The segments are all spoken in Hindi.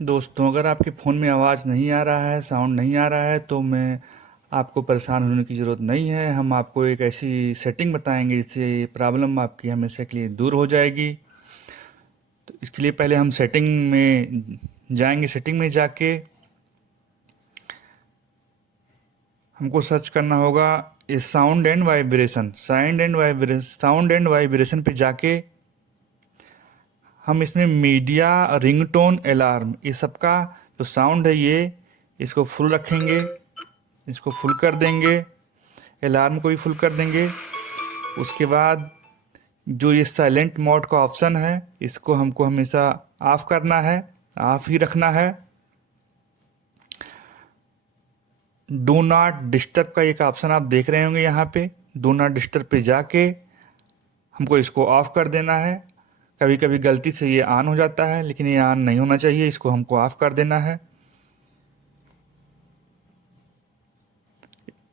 दोस्तों, अगर आपके फ़ोन में आवाज़ नहीं आ रहा है, साउंड नहीं आ रहा है, तो मैं आपको परेशान होने की ज़रूरत नहीं है। हम आपको एक ऐसी सेटिंग बताएंगे जिससे ये प्रॉब्लम आपकी हमेशा के लिए दूर हो जाएगी। तो इसके लिए पहले हम सेटिंग में जाएंगे। सेटिंग में जाके हमको सर्च करना होगा ये sound and vibration. Sound and vibration पे जाके हम इसमें मीडिया, रिंगटोन, अलार्म, ये सबका जो साउंड है ये इसको फुल रखेंगे। इसको फुल कर देंगे। अलार्म को भी फुल कर देंगे। उसके बाद जो ये साइलेंट मोड का ऑप्शन है इसको हमको हमेशा ऑफ करना है, ऑफ ही रखना है। डू नॉट डिस्टर्ब का एक ऑप्शन आप देख रहे होंगे यहाँ पे। डू नॉट डिस्टर्ब पे जाके हमको इसको ऑफ कर देना है। कभी कभी गलती से ये ऑन हो जाता है, लेकिन ये ऑन नहीं होना चाहिए, इसको हमको ऑफ कर देना है।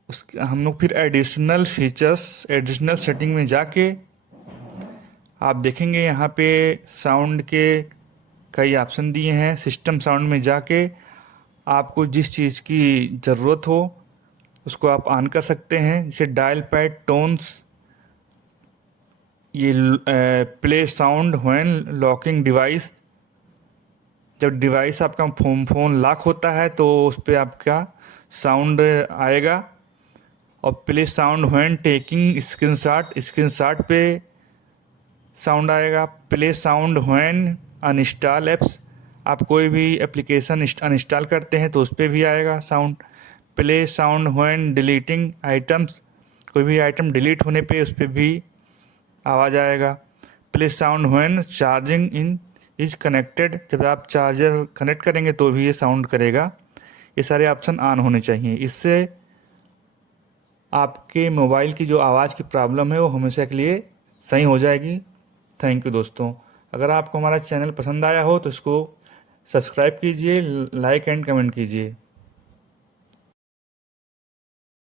उस हम लोग फिर एडिशनल फीचर्स, एडिशनल सेटिंग में जाके आप देखेंगे यहाँ पे साउंड के कई ऑप्शन दिए हैं। सिस्टम साउंड में जाके आपको जिस चीज़ की ज़रूरत हो उसको आप ऑन कर सकते हैं, जैसे डायल पैड टोन्स, ये play sound when locking device. जब डिवाइस आपका फ़ोन लॉक होता है तो उस पर आपका साउंड आएगा। और play sound when taking screenshot पे साउंड आएगा। Play sound when uninstall apps, आप कोई भी एप्लीकेशन अनइंस्टॉल करते हैं तो उस पर भी आएगा sound. Play sound when deleting items, कोई भी आइटम डिलीट होने पे उस पर भी आवाज़ आएगा। Play sound when charging in is connected, जब आप चार्जर कनेक्ट करेंगे तो भी ये साउंड करेगा। ये सारे ऑप्शन ऑन होने चाहिए। इससे आपके मोबाइल की जो आवाज़ की प्रॉब्लम है वो हमेशा के लिए सही हो जाएगी। थैंक यू दोस्तों। अगर आपको हमारा चैनल पसंद आया हो तो इसको सब्सक्राइब कीजिए, लाइक एंड कमेंट कीजिए।